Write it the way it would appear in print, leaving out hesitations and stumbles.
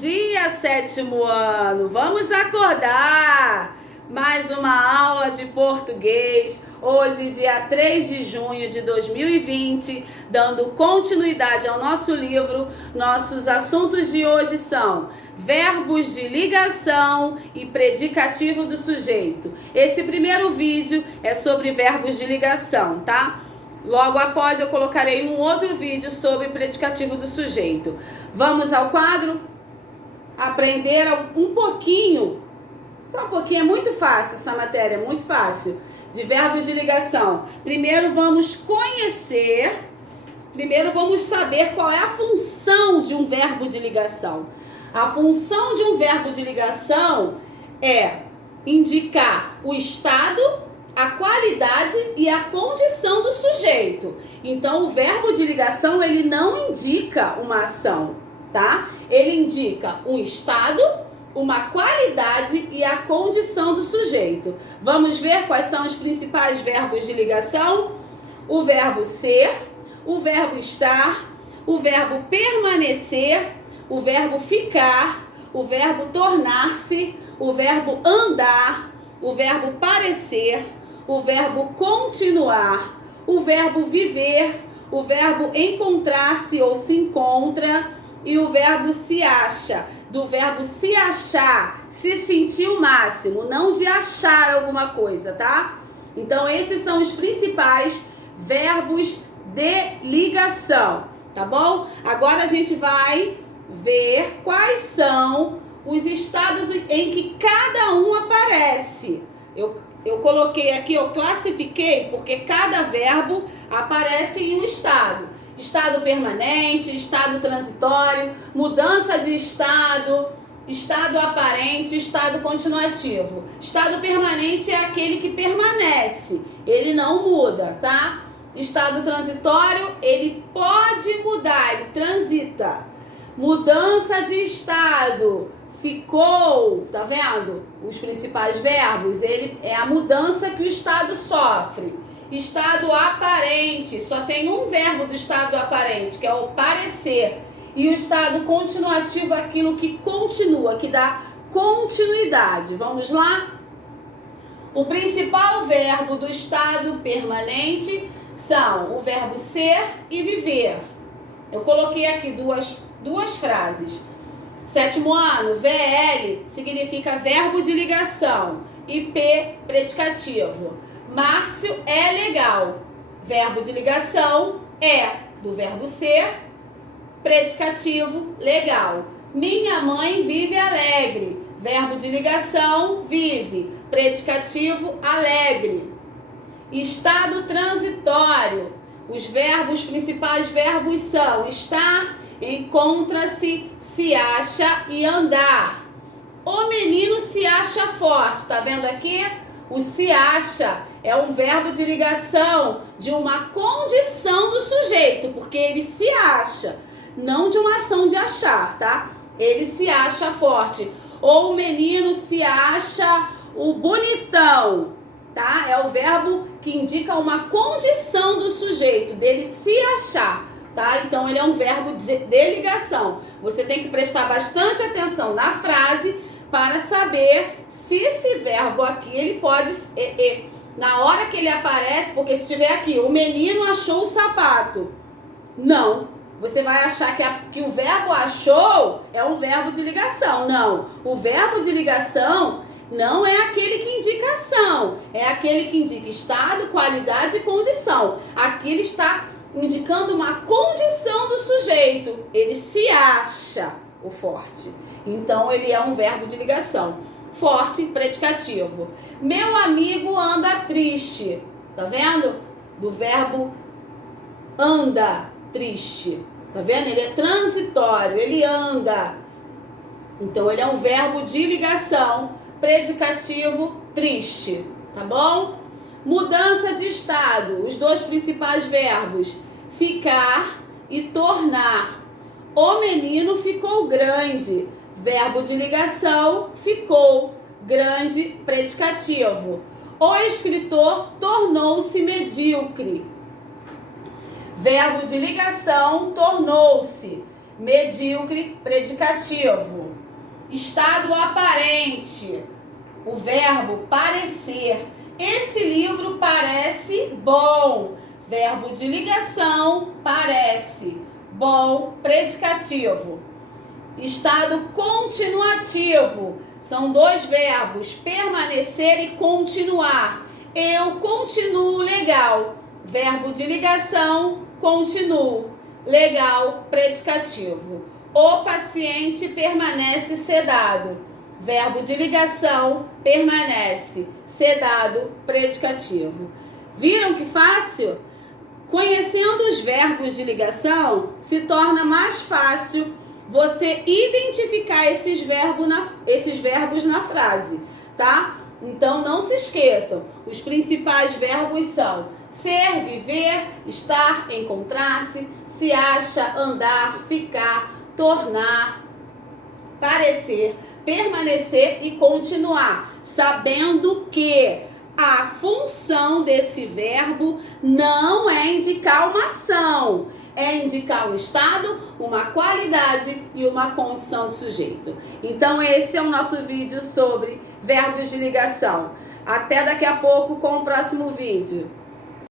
dia, sétimo ano! Vamos acordar! Mais uma aula de português, hoje dia 3 de junho de 2020, dando continuidade ao nosso livro. Nossos assuntos de hoje são verbos de ligação e predicativo do sujeito. Esse primeiro vídeo é sobre verbos de ligação, tá? Logo após eu colocarei um outro vídeo sobre predicativo do sujeito. Vamos ao quadro? Aprender um pouquinho, só um pouquinho, é muito fácil essa matéria, é muito fácil, de verbos de ligação. Primeiro vamos saber qual é a função de um verbo de ligação. A função de um verbo de ligação é indicar o estado, a qualidade e a condição do sujeito. Então, o verbo de ligação, ele não indica uma ação, tá? Ele indica um estado, uma qualidade e a condição do sujeito. Vamos ver quais são os principais verbos de ligação? O verbo ser, o verbo estar, o verbo permanecer, o verbo ficar, o verbo tornar-se, o verbo andar, o verbo parecer, o verbo continuar, o verbo viver, o verbo encontrar-se ou se encontra e o verbo se acha. Do verbo se achar, se sentir o máximo, não de achar alguma coisa, tá? Então esses são os principais verbos de ligação, tá bom? Agora a gente vai ver quais são os estados em que cada um aparece. Eu coloquei aqui, eu classifiquei, porque cada verbo aparece em um estado. Estado permanente, estado transitório, mudança de estado, estado aparente, estado continuativo. Estado permanente é aquele que permanece, ele não muda, tá? Estado transitório, ele pode mudar, ele transita. Mudança de estado, ficou, tá vendo? Os principais verbos, ele é a mudança que o estado sofre. Estado aparente, só tem um verbo do estado aparente, que é o parecer. E o estado continuativo é aquilo que continua, que dá continuidade. Vamos lá? O principal verbo do estado permanente são o verbo ser e viver. Eu coloquei aqui duas frases. Sétimo ano, VL significa verbo de ligação e P, predicativo. Márcio é legal. Verbo de ligação é do verbo ser, predicativo, legal. Minha mãe vive alegre. Verbo de ligação, vive. Predicativo, alegre. Estado transitório. Os principais verbos são estar, encontra-se, se acha e andar. O menino se acha forte. Tá vendo aqui? O se acha é um verbo de ligação de uma condição do sujeito, porque ele se acha, não de uma ação de achar, tá? Ele se acha forte. Ou o menino se acha o bonitão, tá? É o verbo que indica uma condição do sujeito, dele se achar, tá? Então ele é um verbo de ligação. Você tem que prestar bastante atenção na frase para saber se esse verbo aqui, ele pode, na hora que ele aparece, porque se tiver aqui, o menino achou o sapato. Não, você vai achar que o verbo achou é um verbo de ligação. Não, o verbo de ligação não é aquele que indica ação, é aquele que indica estado, qualidade e condição. Aqui ele está indicando uma condição do sujeito, ele se acha o forte. Então, ele é um verbo de ligação. Forte, predicativo. Meu amigo anda triste. Tá vendo? Do verbo anda, triste. Tá vendo? Ele é transitório, ele anda. Então, ele é um verbo de ligação. Predicativo, triste. Tá bom? Mudança de estado. Os dois principais verbos. Ficar e tornar. O menino ficou grande. Verbo de ligação, ficou, grande, predicativo. O escritor tornou-se medíocre. Verbo de ligação, tornou-se. medíocre, predicativo. Estado aparente, o verbo parecer. Esse livro parece bom. Verbo de ligação, parece. Bom, predicativo. Estado continuativo. São dois verbos, permanecer e continuar. Eu continuo legal. Verbo de ligação, continuo. Legal, predicativo. O paciente permanece sedado. Verbo de ligação, permanece. Sedado, predicativo. Viram que fácil? Conhecendo os verbos de ligação, se torna mais fácil você identificar esses verbos na frase, tá? Então não se esqueçam, os principais verbos são ser, viver, estar, encontrar-se, se acha, andar, ficar, tornar, parecer, permanecer e continuar, sabendo que a função desse verbo não é indicar uma ação, é indicar um estado, uma qualidade e uma condição de sujeito. Então esse é o nosso vídeo sobre verbos de ligação. Até daqui a pouco com o próximo vídeo.